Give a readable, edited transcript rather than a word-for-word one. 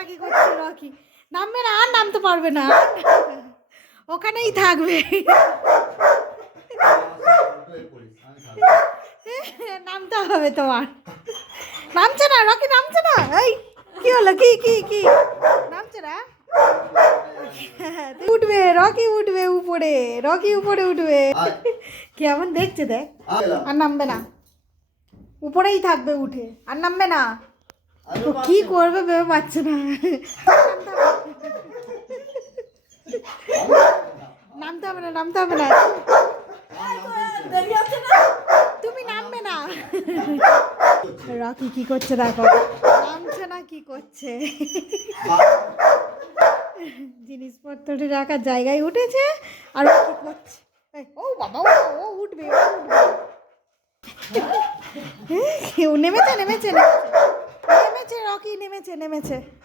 নাকি করছে রকি। নামবে না, আর নামতে পারবে না, ওখানেই থাকবে। নামতে হবে তোমার। নামছে না রকি, নামছে না। এই কি হলো, কি কি কি নামছে না? উঠবে রকি, উঠবে উপরে, রকি উপরে উঠবে। কেমন দেখছে দেখ। আর নামবে না, উপরেই থাকবে উঠে, আর নামবে না। তো কি করবে ভেবে পাচ্ছে না। নামতে হবে না, নামতে হবে না, তুমি নামবে না। রকি কি করছে দেখো, নামছে না, কি করছে। জিনিসপত্র রাখার জায়গায় উঠেছে, আর ও কি করছে। ও বাবা, ও উঠবে, ও উঠবে। ও নেমেছে, নেমেছে, নেমেছে, নেমেছে রকি, নেমেছে, নেমেছে।